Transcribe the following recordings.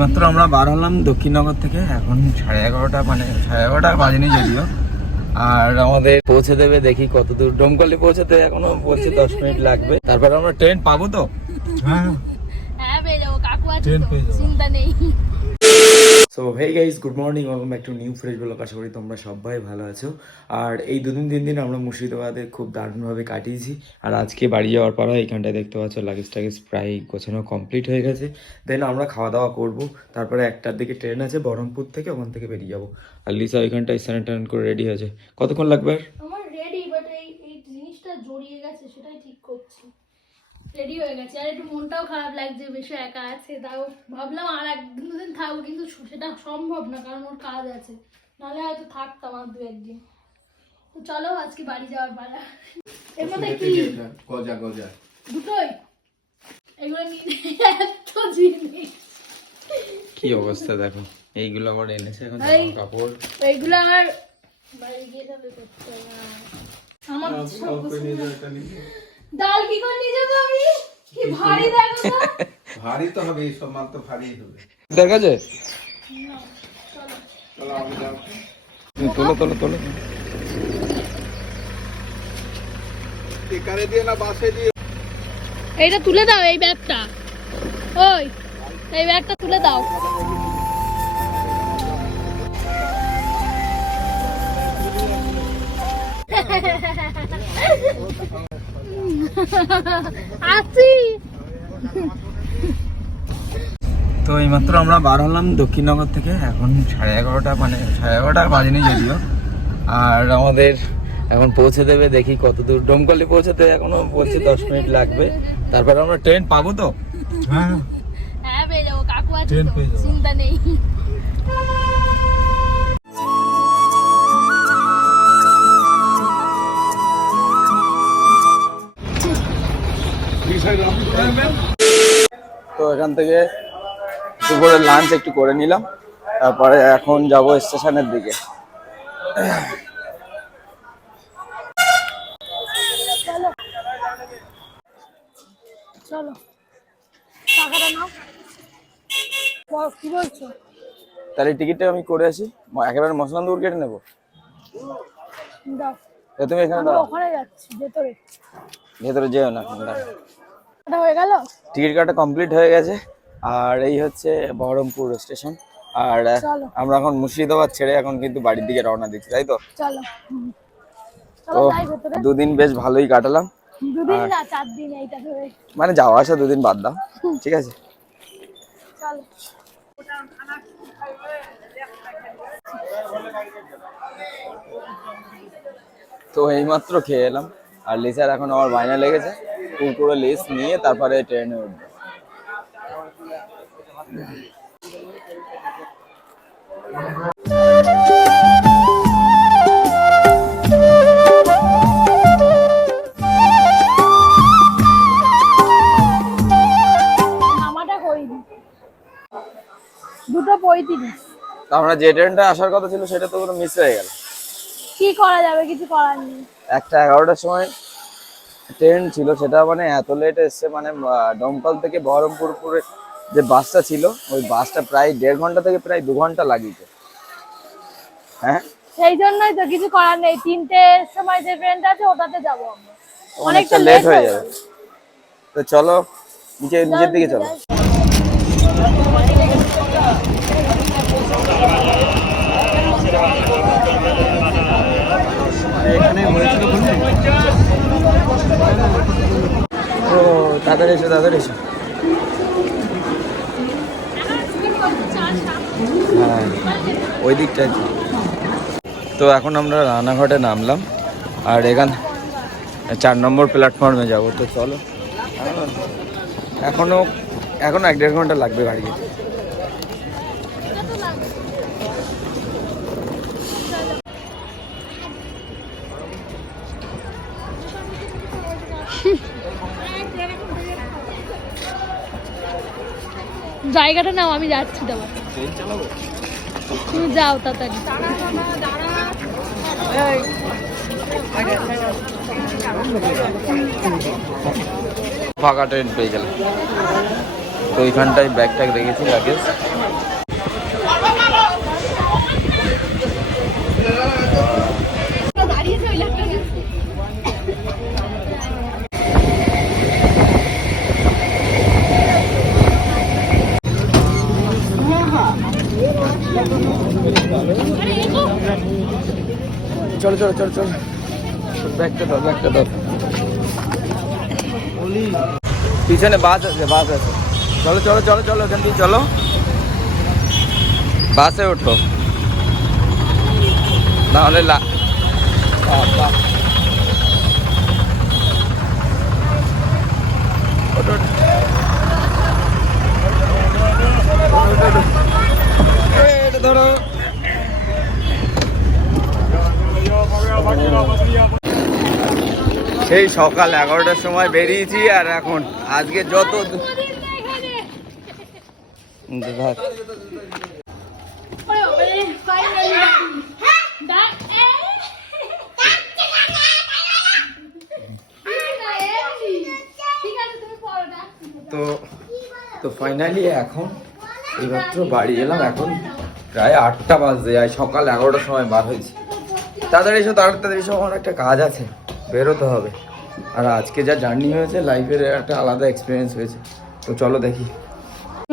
এইমাত্র আমরা বার হলাম দক্ষিণনগর থেকে এখন সাড়ে এগারোটা মানে সাড়ে এগারোটা বাজেনি যদিও। আর আমাদের পৌঁছে দেবে দেখি কত দূর। ডোমকলে পৌঁছাতে এখনও বলছে দশ মিনিট লাগবে। তারপরে আমরা ট্রেন পাবো তো? হ্যাঁ হ্যাঁ। পেয়ে যাব কাকু আছে ট্রেন তো চিন্তা নেই। So hey guys good morning welcome back to new fresh blog আশা করি তোমরা সবাই ভালো আছো। আর এই দুদিন তিন দিন আমরা মুর্শিদাবাদে খুব দারুণভাবে কাটিয়েছি। আর আজকে বাড়ি যাওয়ার পর এইখানটায় দেখতে পাচ্ছ লাগেজ টাগেজ প্রায় গোছানো কমপ্লিট হয়ে গেছে। দেন আমরা খাওয়া দাওয়া করব। তারপরে একটার দিকে ট্রেন আছে বহরমপুর থেকে, ওখান থেকে বেরিয়ে যাব। আর লিসা ওইখানটায় স্নান টান করে রেডি হয়েছে কতক্ষণ লাগবে আমার রেডি বাট এই জিনিসটা জড়িয়ে গেছে, সেটাই ঠিক করছি। রেডি হয়ে গেছে। আর একটু মনটাও খারাপ লাগছে বেশি একা আছে তাও ভাবলাম আর এক দুদিন থাকব কিন্তু সেটা সম্ভব না কারণ ওর কাজ আছে। নাহলে হয়তো থাকতাম আর দু একদিন তো চলো আজকে বাড়ি যাওয়ার পালা। এর মধ্যে কি? গজা গজা। দুটোই। এগুলো নিয়ে এত জিনিস। কি অবস্থা দেখো। এইগুলো আবার এনেছে এখন কাপড়। এইগুলো আমার বাড়ি গিয়ে তাহলে করতে আমার সব ডাল কি করে নিয়ে যাব আমি? কি ভারী দেখো তো। ভারী তো হবে এই সব মাল তো ভারী হবে। দেখা চলো। আমি যাও। তোলো তোলো তোলো। টিকারে দিয়ে না বাসে দিয়ে। এইটা তুলে দাও এই ব্যাগটা। ওই এই ব্যাগটা তুলে দাও। আসি তো এইমাত্র আমরা বার হলাম দক্ষিণনগর থেকে এখন সাড়ে এগারোটা মানে সাড়ে এগারোটা বাজেনি যদিও। আর আমাদের এখন পৌঁছে দেবে দেখি কত দূর। ডোমকলে পৌঁছাতে এখনও বলছে দশ মিনিট লাগবে। তারপরে আমরা ট্রেন পাবো তো? হ্যাঁ। হ্যাঁ পেয়ে যাব কাকু আছে। চিন্তা নেই। এখান থেকে দুপুরে লাঞ্চ একটু করে নিলাম। তারপরে এখন যাব স্টেশনের দিকে। চলো। টাকাটা নাও। কি বলছো? তাহলে টিকিটটা আমি করে আসি। একেবারে মশলান্দপুর কেটে নেব? তুমি এখানে ওখানে যাচ্ছি ভেতরে। ভেতরে যেও না হয়ে গেল? টিকিট কাটা কমপ্লিট হয়ে গেছে। আর এই হচ্ছে বহরমপুর স্টেশন। আর আমরা এখন মুর্শিদাবাদ ছেড়ে এখন কিন্তু বাড়ির দিকে রওনা দিচ্ছি তাই তো? চলো। তো দুদিন বেশ ভালোই কাটালাম। দুদিন না চার দিন এইটা ধরে। মানে যাওয়া আসা দুদিন বাদ দাও ঠিক আছে? চলো। তো এইমাত্র খেয়ে এলাম। আর লিসার এখন আমার বায়না লেগেছে। কুরকুরে লিস নিয়ে তারপরে ট্রেনে উঠবে। দুটো পঁয়ত্রিশ আমরা যে ট্রেনটা আসার কথা ছিল সেটা তো পুরো মিস হয়ে গেল। কি করা যাবে? কিছু করার নেই। একটা এগারোটার সময় ট্রেন ছিল সেটা মানে এত লেট এসছে মানে ডমকল দমকল থেকে বহরমপুরপুরে যে বাসটা ছিল ওই বাসটা প্রায় দেড় ঘণ্টা থেকে প্রায় দু ঘণ্টা লাগিয়েছে। হ্যাঁ? সেই জন্যই তো কিছু করার নেই তিনটের সময় যে ট্রেনটা আছে ওটাতে যাব অনেকটা লেট হয়ে যাবে। তো চলো নিচে নিচের দিকে চলো ও তাড়াতাড়ি এসো হ্যাঁ ওই দিকটা তো। এখন আমরা রানাঘাটে নামলাম, আর এখান চার নম্বর প্ল্যাটফর্মে যাব, তো চলো। এখনও এখনও এক দেড় ঘণ্টা লাগবে গাড়ি জায়গাটা নাও আমি যাচ্ছি তোমার তুমি যাও তাড়াতাড়ি। ফাঁকা ট্রেন পেয়ে গেলাম। তো ওইখানটায় ব্যাগ ট্যাগ রেখেছি লাগেজ চলো চলো চলো। ব্যাগটা দাও ব্যাগটা দাও পিছনে বাস আছে বাস আছে। চলো চলো চলো চলো এখান থেকে চলো। বাসে ওঠো নাহলে লা ওঠো, ওঠো। এই, এটা ধরো সেই সকাল এগারোটার সময় বেরিয়েছি আর এখন আজকে যত। তো তো ফাইনালি এখন এইমাত্র বাড়ি এলাম, এখন প্রায় আটটা বাজে যায়, সকাল এগারোটার সময় বার হয়েছি তাড়াতাড়ি এসো তাড়াতাড়ি এসো, আমার একটা কাজ আছে বেরোতে হবে। আর আজকে যা জার্নি হয়েছে লাইফের একটা আলাদা এক্সপিরিয়েন্স হয়েছে। তো চলো দেখি।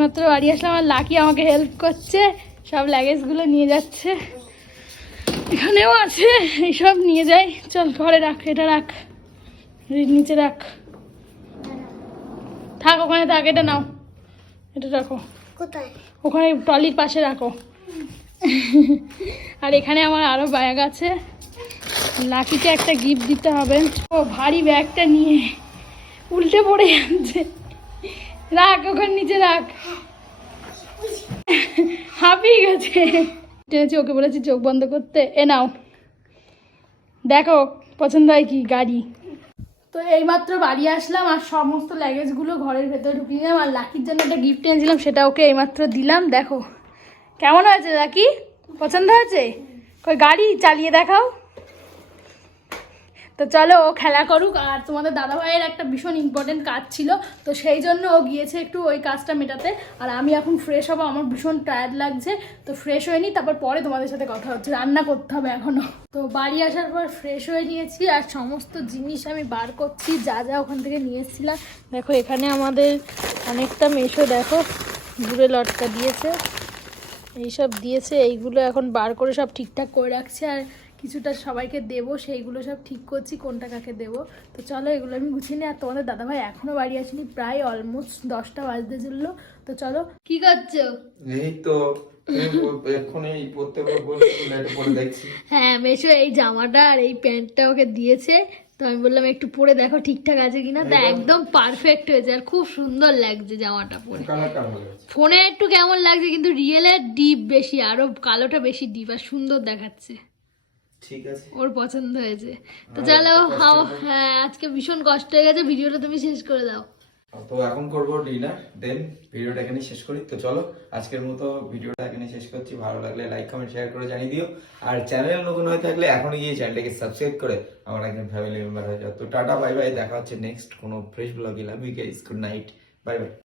মাত্র বাড়ি আসলাম আর লাকি আমাকে হেল্প করছে সব লাগেজগুলো নিয়ে যাচ্ছে। এখানেও আছে এইসব নিয়ে যাই। চল ঘরে রাখ এটা রাখ। নিচে রাখ। থাক ওখানে থাক এটা নাও। এটা রাখো। কোথায়? ওখানে ট্রলির পাশে রাখো। আর এখানে আমার আরও ব্যাগ আছে। লাকিকে একটা গিফট দিতে হবে। ও ভারী ব্যাগটা নিয়ে উল্টে পড়ে যাচ্ছে। রাখ, ওখানে নিচে রাখ। হাঁপিয়ে গেছে। ওকে বলেছি চোখ বন্ধ করতে। এ নাও। দেখো, পছন্দ হয় কি? গাড়ি। তো এইমাত্র বাড়ি আসলাম, আর সমস্ত লাগেজগুলো ঘরের ভেতরে ঢুকিয়ে দিলাম, আর লাকির জন্য একটা গিফট এনেছিলাম সেটা ওকে এইমাত্র দিলাম। দেখো, কেমন হয়েছে, লাকি? পছন্দ হয়েছে? কই, গাড়ি চালিয়ে দেখাও। তো চলো ও খেলা করুক, আর তোমাদের দাদাভাইয়ের একটা ভীষণ ইম্পর্টেন্ট কাজ ছিল, তো সেই জন্য ও গিয়েছে একটু ওই কাজটা মেটাতে। আর আমি এখন ফ্রেশ হব, আমার ভীষণ টায়ার্ড লাগছে, তো ফ্রেশ হয়ে নিই, তারপর পরে তোমাদের সাথে কথা হচ্ছে, রান্না করতে হবে এখনও তো বাড়ি আসার পর ফ্রেশ হয়ে নিয়েছি, আর সমস্ত জিনিস আমি বার করছি, যা যা ওখান থেকে নিয়ে এসেছিলাম। দেখো, এখানে আমাদের অনেকটা মেশো, দেখো, দূরে লটকা দিয়েছে, এইসব দিয়েছে, এইগুলো এখন বার করে সব ঠিকঠাক করে রাখছে, আর কিছুটা সবাইকে দেবো সেইগুলো সব ঠিক করছি কোনটা কাকে দেবো। তো চলো এগুলো আমি গুছিয়ে নিই। আর তোমাদের দাদাভাই এখনও বাড়ি আসেনি প্রায় অলমোস্ট দশটা বাজতে চলল। তো চলো কি করছ? এই তো হ্যাঁ মেশো এই জামাটা আর এই প্যান্টটা ওকে দিয়েছে। তো আমি বললাম একটু পরে দেখো ঠিকঠাক আছে কিনা। তা একদম পারফেক্ট হয়েছে আর খুব সুন্দর লাগছে জামাটা পরে। ফোনে একটু কেমন লাগছে কিন্তু রিয়েলের ডিপ বেশি আরও কালোটা বেশি ডিপ আর সুন্দর দেখাচ্ছে। ঠিক আছে। ওর পছন্দ হয়েছে। তো চলো হ্যাঁ আজকে ভীষণ কষ্ট হয়ে গেছে ভিডিওটা তুমি শেষ করে দাও। তো এখন করব ডিনার দেন ভিডিওটা এখানে শেষ করি। তো চলো আজকের মতো ভিডিওটা এখানে শেষ করছি। ভালো লাগলে লাইক কমেন্ট শেয়ার করে জানিয়ে দিও। আর চ্যানেল নতুন হয়ে থাকলে এখনই গিয়ে চ্যানেলটাকে সাবস্ক্রাইব করে আমার একজন ফ্যামিলি মেম্বার হয়ে যাও। তো টাটা বাই বাই দেখা হচ্ছে নেক্সট কোনো ফ্রেশ ব্লগে love you guys good night bye bye